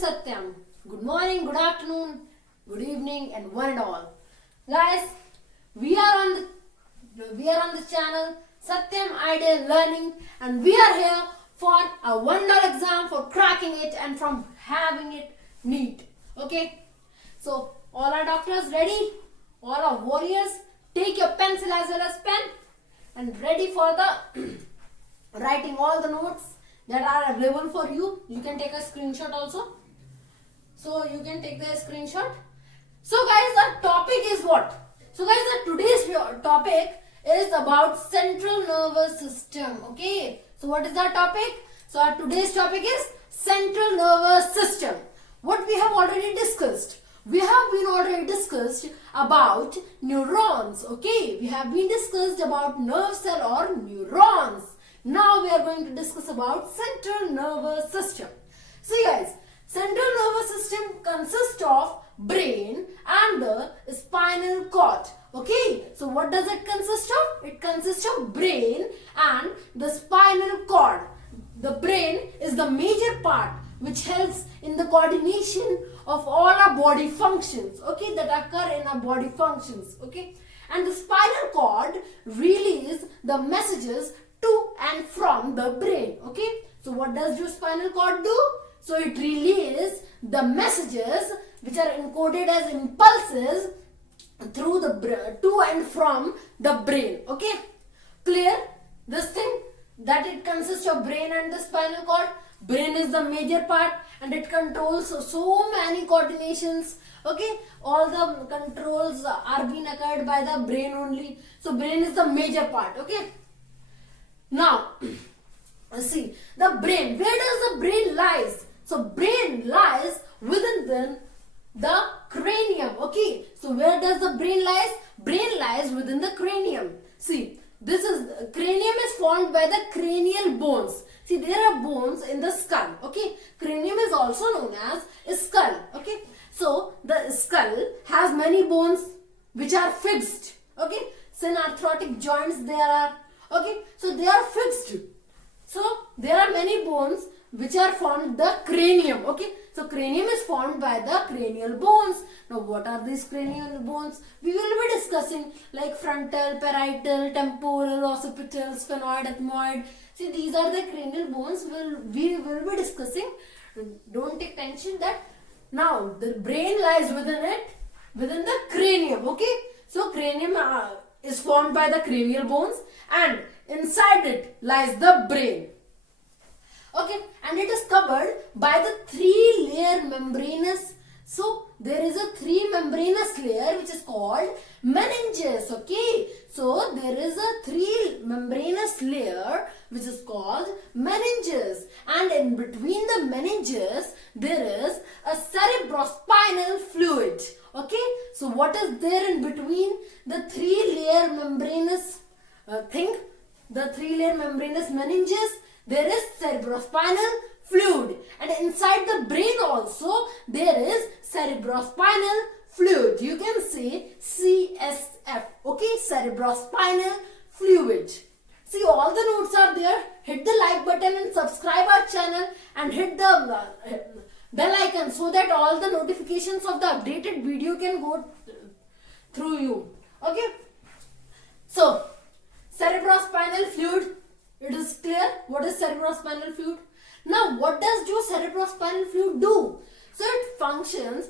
is Satyam. Good morning, good afternoon, good evening, and one and all. Guys, we are on the channel Satyam Ideal Learning, and we are here for a $1 exam for cracking it and from having it NEET. Okay, so all our doctors ready? All our warriors, take your pencil as well as pen and ready for the writing all the notes that are available for you. You can take a screenshot also. So you can take the screenshot. So guys, the topic is what? So guys, the today's topic is about central nervous system. Okay. So what is our topic? So our today's topic is central nervous system. What we have already discussed. We have been already discussed about neurons. Okay. We have been discussed about nerve cell or neurons. Now we are going to discuss about central nervous system. See guys, central nervous system consists of brain and the spinal cord. Okay, so what does it consist of? It consists of brain and the spinal cord. The brain is the major part which helps in the coordination of all our body functions, okay, that occur in our body functions, okay. And the spinal cord relays the messages to and from the brain, okay. So what does your spinal cord do? So it relays the messages which are encoded as impulses through the to and from the brain, okay. Clear this thing that it consists of brain and the spinal cord. Brain is the major part and it controls so many coordinations, okay. All the controls are being occurred by the brain only. So brain is the major part, okay. Now, see, the brain, where does the brain lies? So, brain lies within the cranium, okay. So, where does the brain lies? Brain lies within the cranium. See, cranium is formed by the cranial bones. See, there are bones in the skull, okay. Cranium is also known as a skull, okay. So, the skull has many bones which are fixed, okay. Synarthrotic joints there are. Okay, so they are fixed. So there are many bones which are formed the cranium. Okay, so cranium is formed by the cranial bones. Now what are these cranial bones? We will be discussing like frontal, parietal, temporal, occipital, sphenoid, ethmoid. See, these are the cranial bones we will be discussing. Don't take tension that now the brain lies within the cranium. Okay, so cranium is formed by the cranial bones and inside it lies the brain. Okay, and it is covered by the 3-layer membranous. So there is a 3 membranous layer which is called meninges. Okay, so there is a 3 membranous layer which is called meninges, and in between the meninges there is a cerebrospinal fluid. Okay, so what is there in between the 3-layer membranous thing? The 3-layer membranous meninges, there is cerebrospinal fluid, and inside the brain also there is cerebrospinal fluid. You can say CSF, okay, cerebrospinal fluid. See, all the notes are there. Hit the like button and subscribe our channel and hit the bell icon so that all the notifications of the updated video can go through you. Okay. So, cerebrospinal fluid, it is clear what is cerebrospinal fluid. Now, what does cerebrospinal fluid do? So, it functions,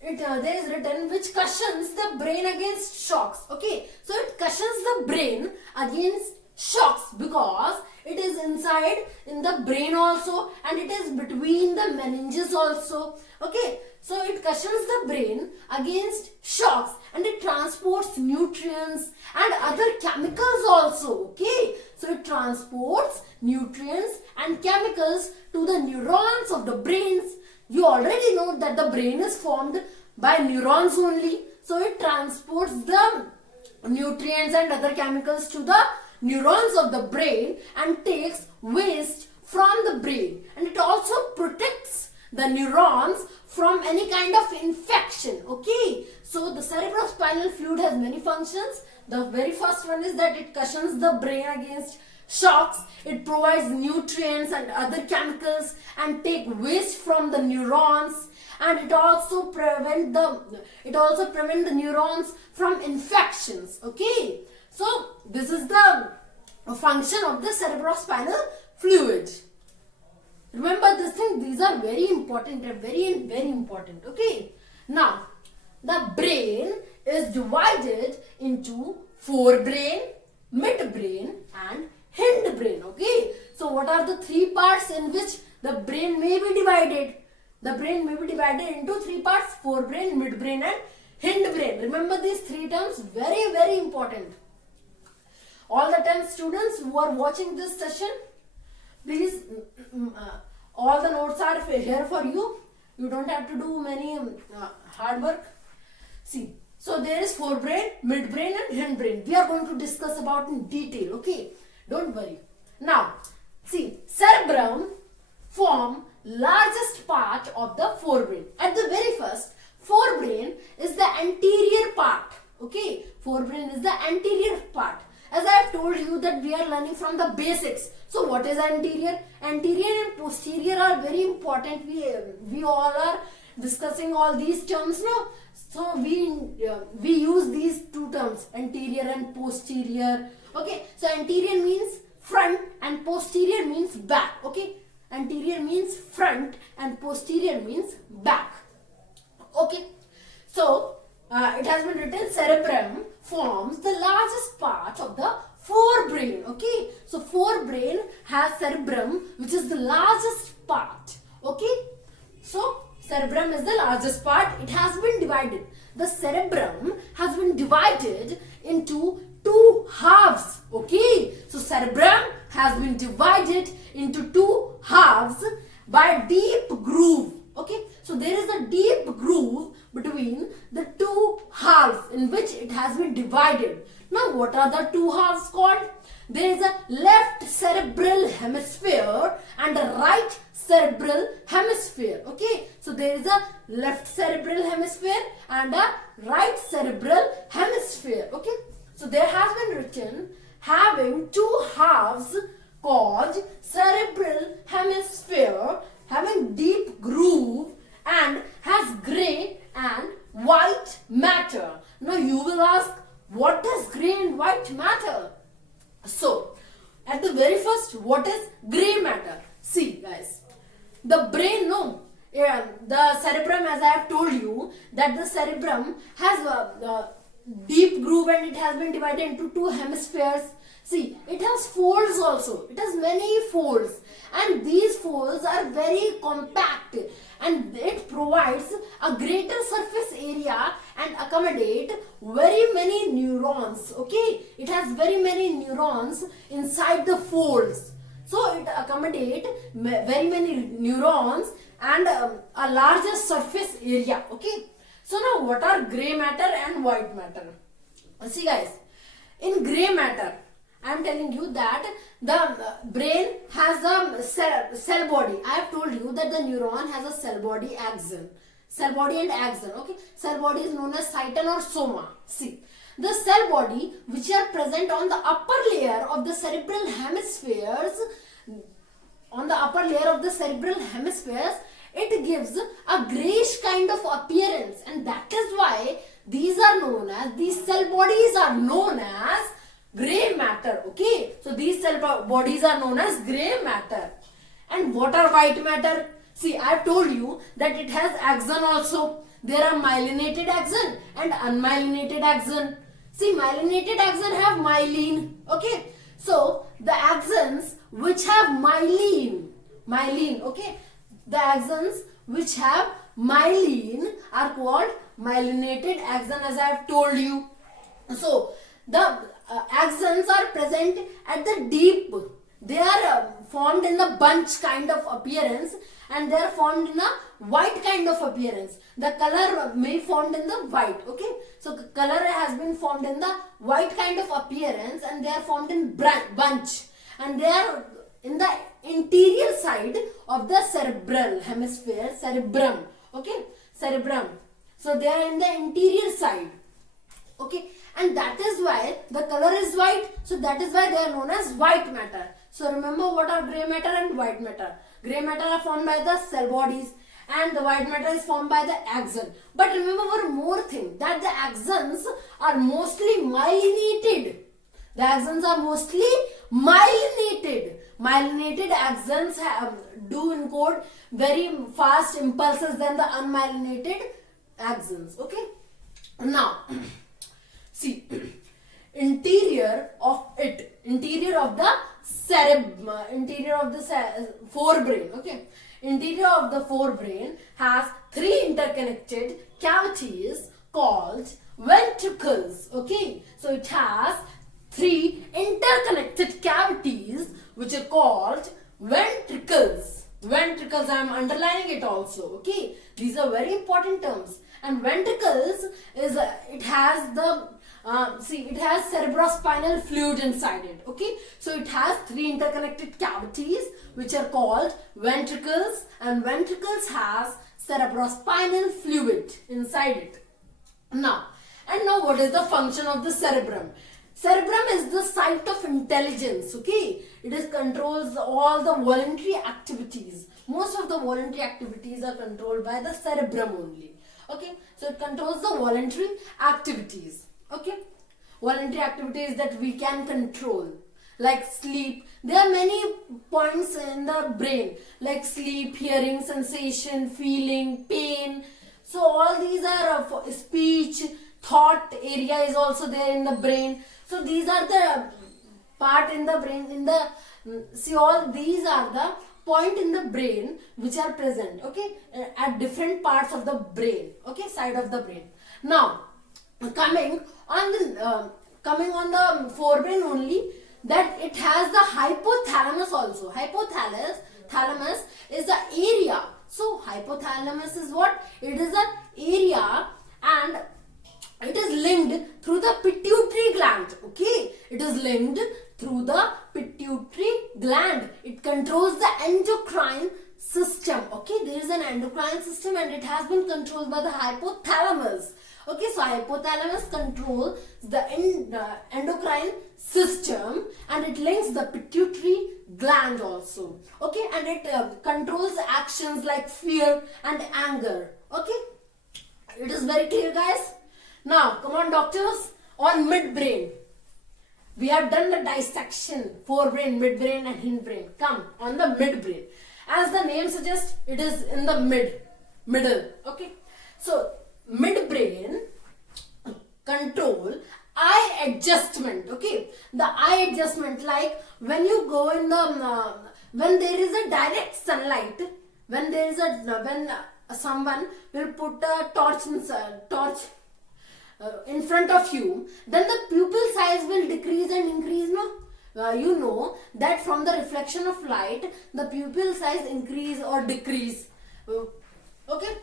there is written which cushions the brain against shocks. Okay, so it cushions the brain against shocks because it is inside in the brain also and it is between the meninges also. Okay, so it cushions the brain against shocks and it transports nutrients and other chemicals also. Okay, so it transports nutrients and chemicals to the neurons of the brains. You already know that the brain is formed by neurons only. So it transports the nutrients and other chemicals to the neurons of the brain and takes waste from the brain. And it also protects the neurons from any kind of infection. Okay. So the cerebrospinal fluid has many functions. The very first one is that it cushions the brain against shocks. It provides nutrients and other chemicals and take waste from the neurons, and it also prevent the neurons from infections. Okay, so this is the function of the cerebrospinal fluid. Remember this thing, these are very important and very important. Okay, now the brain is divided into forebrain, midbrain and hindbrain. Okay, so what are the three parts in which the brain may be divided? The brain may be divided into three parts: forebrain, midbrain and hindbrain. Remember these three terms, very important. All the 10 students who are watching this session, please, all the notes are here for you. You don't have to do many hard work. See, so there is forebrain, midbrain and hindbrain. We are going to discuss about in detail. Okay, don't worry. Now, see, cerebrum form largest part of the forebrain. At the very first, forebrain is the anterior part. Okay, forebrain is the anterior part. As I have told you that we are learning from the basics. So what is anterior? Anterior and posterior are very important. We all are discussing all these terms now. So we use these two terms, anterior and posterior. Okay, so anterior means front and posterior means back. Okay, anterior means front and posterior means back. Okay, so it has been written cerebrum forms the largest part of the forebrain. Okay, so forebrain has cerebrum, which is the largest part. Okay, so cerebrum is the largest part. It has been divided. The cerebrum has been divided into two halves. Okay, so cerebrum has been divided into two halves by deep groove. Okay, so there is a deep groove between the two halves in which it has been divided. Now what are the two halves called? There is a left cerebral hemisphere and a right cerebral hemisphere. Okay, so there is a left cerebral hemisphere and a right cerebral hemisphere. Okay, so there has been written having two halves called cerebral hemisphere, having deep groove and has grey and white matter. Now you will ask, what is grey and white matter? So at the very first, what is grey matter? See guys, the brain, the cerebrum, as I have told you that the cerebrum has a deep groove and it has been divided into two hemispheres. See, it has folds also. It has many folds, and these folds are very compact, and it provides a greater surface area and accommodate very many neurons. Okay, it has very many neurons inside the folds, so it accommodates very many neurons and a larger surface area. Okay, so now what are grey matter and white matter? See guys, in grey matter, I am telling you that the brain has a cell body. I have told you that the neuron has a cell body axon. Cell body and axon. Okay, cell body is known as cyton or soma. See, the cell body which are present on the upper layer of the cerebral hemispheres, it gives a grayish kind of appearance, and that is why these cell bodies are known as grey matter. Okay, so these cell bodies are known as grey matter. And what are white matter? See, I have told you that it has axon also. There are myelinated axon and unmyelinated axon. See, myelinated axon have myelin. Okay, so the axons which have myelin, okay, the axons which have myelin are called myelinated axon, as I have told you. So the axons are present at the deep. They are formed in the bunch kind of appearance, and they are formed in a white kind of appearance. The color may be formed in the white. Okay, so color has been formed in the white kind of appearance, and they are formed in bunch, and they are in the interior side of the cerebral hemisphere, cerebrum. Okay, cerebrum. So they are in the interior side. Okay, and that is why the color is white. So that is why they are known as white matter. So remember what are gray matter and white matter. Gray matter are formed by the cell bodies and the white matter is formed by the axon. But remember one more thing, that the axons are mostly myelinated. The axons are mostly myelinated. Myelinated axons do encode very fast impulses than the unmyelinated axons. Okay. Now, see, interior of the forebrain. Okay, interior of the forebrain has three interconnected cavities called ventricles. Okay, so it has three interconnected cavities which are called ventricles. Ventricles, I am underlining it also. Okay, these are very important terms. And ventricles is it has the it has cerebrospinal fluid inside it. Okay, so it has three interconnected cavities which are called ventricles, and ventricles has cerebrospinal fluid inside it. Now what is the function of the cerebrum? Cerebrum is the site of intelligence. Okay, it is controls all the voluntary activities. Most of the voluntary activities are controlled by the cerebrum only. Okay, so it controls the voluntary activities. Okay, voluntary activities that we can control, like sleep. There are many points in the brain, like sleep, hearing, sensation, feeling, pain. So all these are for speech, thought area is also there in the brain. So these are the part in the brain. All these are the point in the brain which are present. Okay, at different parts of the brain. Okay, side of the brain. Now, coming on the forebrain only, that it has the hypothalamus also. Hypothalamus is the area. So hypothalamus is what? It is an area and it is linked through the pituitary gland. Okay, it is linked through the pituitary gland. It controls the endocrine system. Okay, there is an endocrine system and it has been controlled by the hypothalamus. Okay, so hypothalamus controls the endocrine system and it links the pituitary gland also. Okay, and it controls actions like fear and anger. Okay, it is very clear, guys. Now, come on, doctors, on midbrain. We have done the dissection, forebrain, midbrain and hindbrain. Come on the midbrain. As the name suggests, it is in the middle. Okay, so midbrain control eye adjustment. Okay, the eye adjustment, like when you go in the when there is a direct sunlight, when someone will put a torch in front of you, then the pupil size will decrease and increase. No, you know that from the reflection of light, the pupil size increase or decrease. Okay,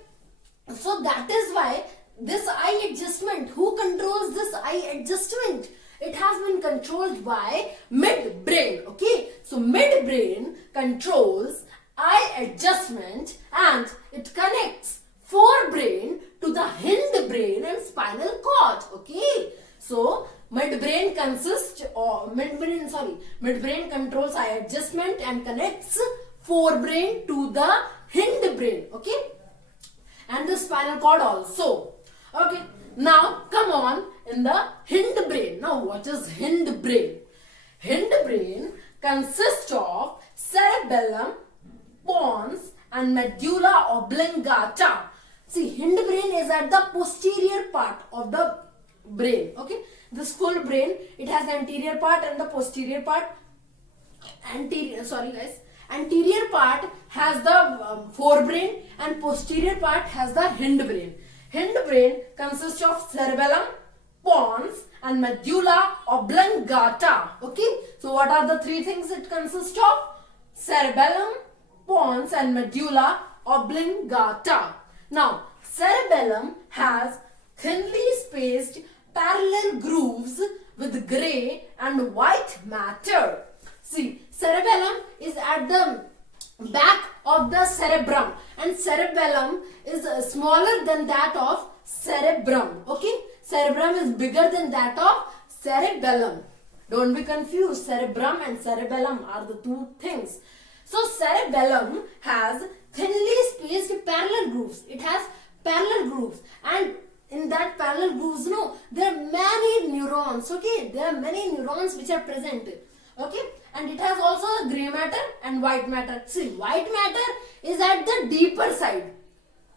so that is why this eye adjustment, who controls this eye adjustment? It has been controlled by midbrain. Okay, so midbrain controls eye adjustment and it connects forebrain to the hindbrain and spinal cord. Okay, so midbrain controls eye adjustment and connects forebrain to the hindbrain. Okay, and the spinal cord also. Okay, now come on in the hindbrain. Now what is hindbrain? Hindbrain consists of cerebellum, pons and medulla oblongata. See, hindbrain is at the posterior part of the brain. Okay, this full brain, it has the anterior part and the posterior part. Anterior part has the forebrain and posterior part has the hindbrain. Hindbrain consists of cerebellum, pons and medulla oblongata. Okay, so what are the three things it consists of? Cerebellum, pons and medulla oblongata. Now, cerebellum has thinly spaced parallel grooves with grey and white matter. See, cerebellum is at the back of the cerebrum and cerebellum is smaller than that of cerebrum. Okay, cerebrum is bigger than that of cerebellum. Don't be confused. Cerebrum and cerebellum are the two things. So cerebellum has thinly spaced parallel grooves. It has parallel grooves, and in that parallel grooves, no, there are many neurons. Okay, there are many neurons which are present. Okay, and it has also a gray matter and white matter. See, white matter is at the deeper side.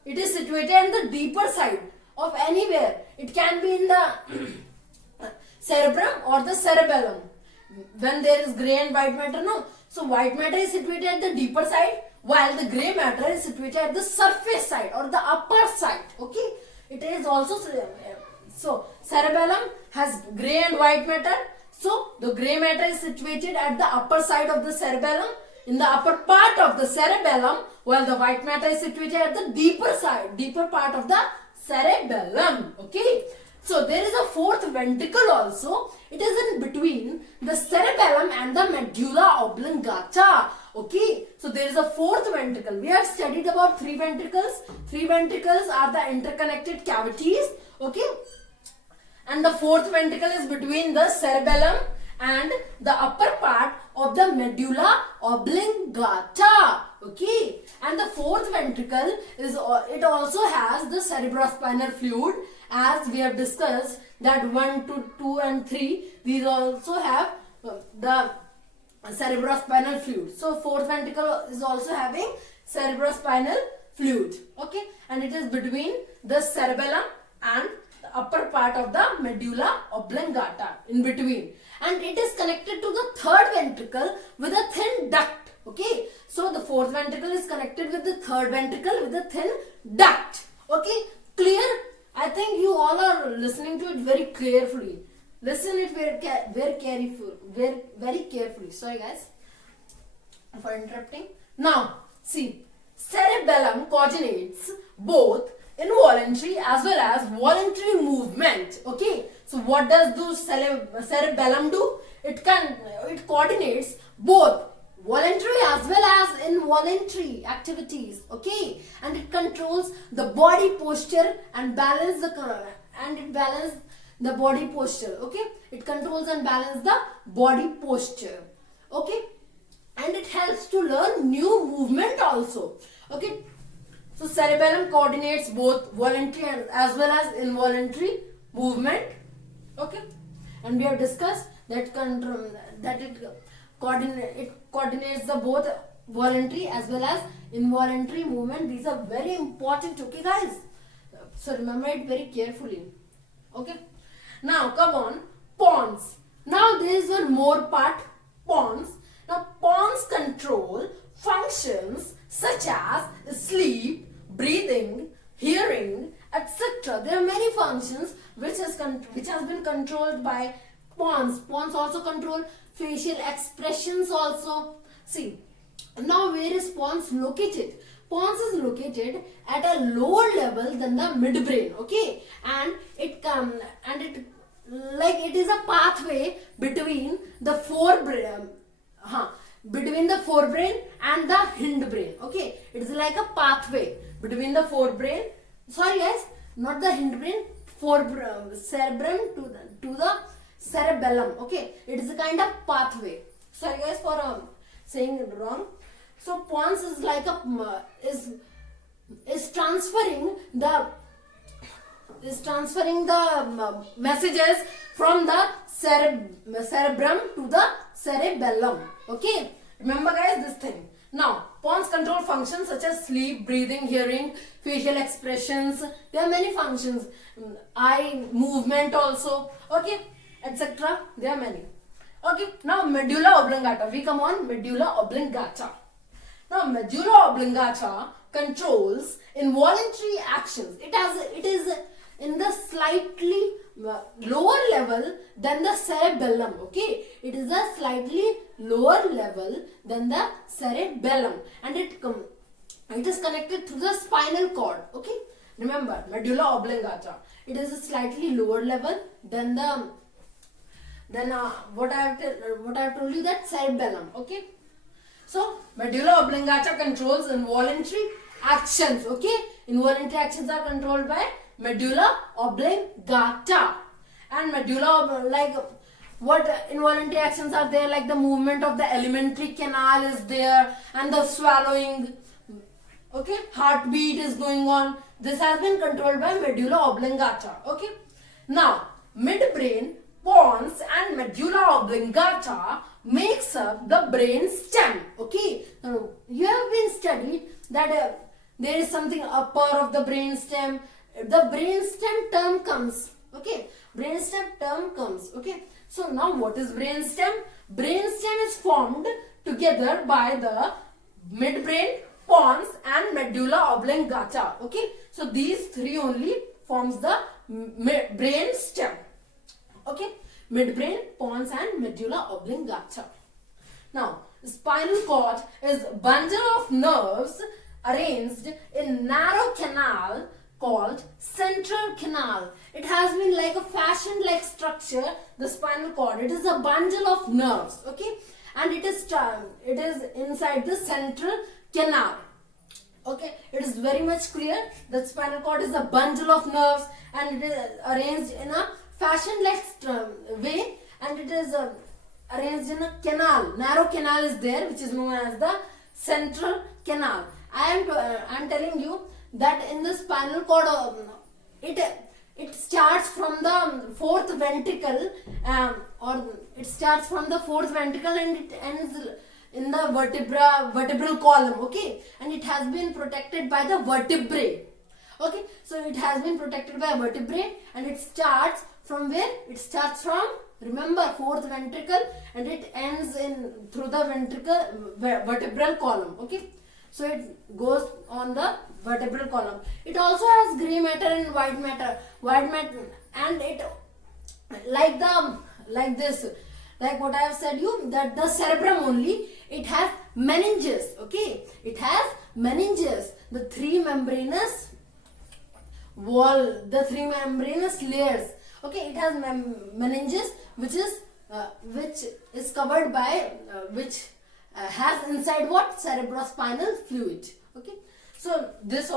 It is situated in the deeper side of anywhere. It can be in the cerebrum or the cerebellum. When there is gray and white matter, no. So white matter is situated at the deeper side, while the gray matter is situated at the surface side or the upper side. Okay, it is also so cerebellum has gray and white matter. So the gray matter is situated at the upper side of the cerebellum, in the upper part of the cerebellum, while the white matter is situated at the deeper side, deeper part of the cerebellum. Okay. So there is a fourth ventricle also. It is in between the cerebellum and the medulla oblongata. Okay. So there is a fourth ventricle. We have studied about three ventricles. Three ventricles are the interconnected cavities. Okay. And the fourth ventricle is between the cerebellum and the upper part of the medulla oblongata. Okay. And the fourth ventricle is, it also has the cerebrospinal fluid, as we have discussed that 1 to 2 and 3, these also have the cerebrospinal fluid. So fourth ventricle is also having cerebrospinal fluid. Okay. And it is between the cerebellum and the upper part of the medulla oblongata, in between. And it is connected to the third ventricle with a thin duct. Okay. So the fourth ventricle is connected with the third ventricle with a thin duct. Okay. Clear? I think you all are listening to it very carefully. Listen it very carefully. Sorry guys for interrupting. Now see, cerebellum coordinates both involuntary as well as voluntary movement. Okay, so what does the cerebellum do? It coordinates both voluntary as well as involuntary activities. Okay, and it controls the body posture and balance the body posture. Okay, it controls and balances the body posture. Okay, and it helps to learn new movement also. Okay, so cerebellum coordinates both voluntary and as well as involuntary movement. Okay, and we have discussed that it coordinates the both voluntary as well as involuntary movement. These are very important. Okay guys, so remember it very carefully. Okay, now come on, pons. Now there is one more part, pons. Now pons control functions such as sleep, breathing, hearing, etc. There are many functions which has been controlled by pons. Pons also control facial expressions also. See, now where is pons located? Pons is located at a lower level than the midbrain. Okay, and it is a pathway between the forebrain and the hindbrain. Okay, it is like a pathway between the forebrain. Sorry guys, not the hindbrain, cerebrum to the cerebellum. Okay, it is a kind of pathway. Sorry guys for saying it wrong. So pons is like a is transferring the messages from the cerebrum to the cerebellum. Okay, remember guys this thing. Now pons control functions such as sleep, breathing, hearing, facial expressions. There are many functions, eye movement also. Okay, etc. There are many. Okay, now medulla oblongata. We come on medulla oblongata. Now medulla oblongata controls involuntary actions. It is in the slightly lower level than the cerebellum. Okay, it is a slightly lower level than the cerebellum, and it is connected to the spinal cord. Okay, remember medulla oblongata. It is a slightly lower level than the what I have told you, that cerebellum. Okay, so medulla oblongata controls involuntary actions. Okay, involuntary actions are controlled by medulla oblongata. And medulla, like what involuntary actions are there, like the movement of the alimentary canal is there, and the swallowing, okay, heartbeat is going on. This has been controlled by medulla oblongata. Okay, now midbrain, pons and medulla oblongata makes up the brain stem. Okay, now you have been studied that there is something upper of the brain stem. The brain stem term comes. Okay, brain stem term comes. Okay, so now what is brain stem? Brain stem is formed together by the midbrain, pons and medulla oblongata. Okay, so these three only forms the brain stem. Okay, midbrain, pons and medulla oblongata. Now, spinal cord is bundle of nerves arranged in narrow canal called central canal. It has been like a fashioned like structure, the spinal cord. It is a bundle of nerves, okay, and it is inside the central canal. Okay, it is very much clear that spinal cord is a bundle of nerves and it is arranged in a fashioned like way, and it is arranged in a canal. Narrow canal is there, which is known as the central canal. I am telling you that in the spinal cord, it starts from the fourth ventricle, or it starts from the fourth ventricle and it ends in the vertebral column. Okay, and it has been protected by the vertebrae. Okay, so it has been protected by vertebrae, and it starts from where? It starts from, remember, fourth ventricle, and it ends in through the vertebral column. Okay, so it goes on the vertebral column. It also has grey matter and white matter. And it like this, like what I have said you, that the cerebrum only, it has meninges. Okay, it has meninges, the three membranous wall, the three membranous layers. Okay, it has meninges, which is covered by has inside what? Cerebrospinal fluid. Okay, so this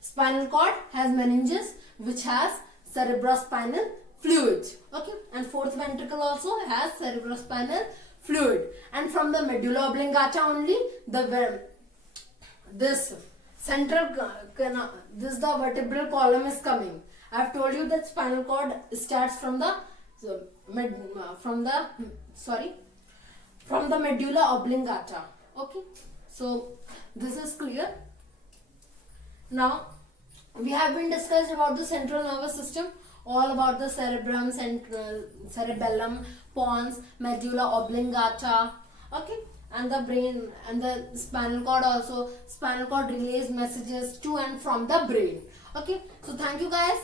spinal cord has meninges, which has cerebrospinal fluid. Okay, and fourth ventricle also has cerebrospinal fluid. And from the medulla oblongata only, this central canal, this the vertebral column is coming. I have told you that spinal cord starts from the medulla oblongata. Okay, so this is clear. Now we have been discussed about the central nervous system, all about the cerebrum, cerebellum, pons, medulla oblongata. Okay, and the brain and the spinal cord also. Spinal cord relays messages to and from the brain. Okay, so thank you guys.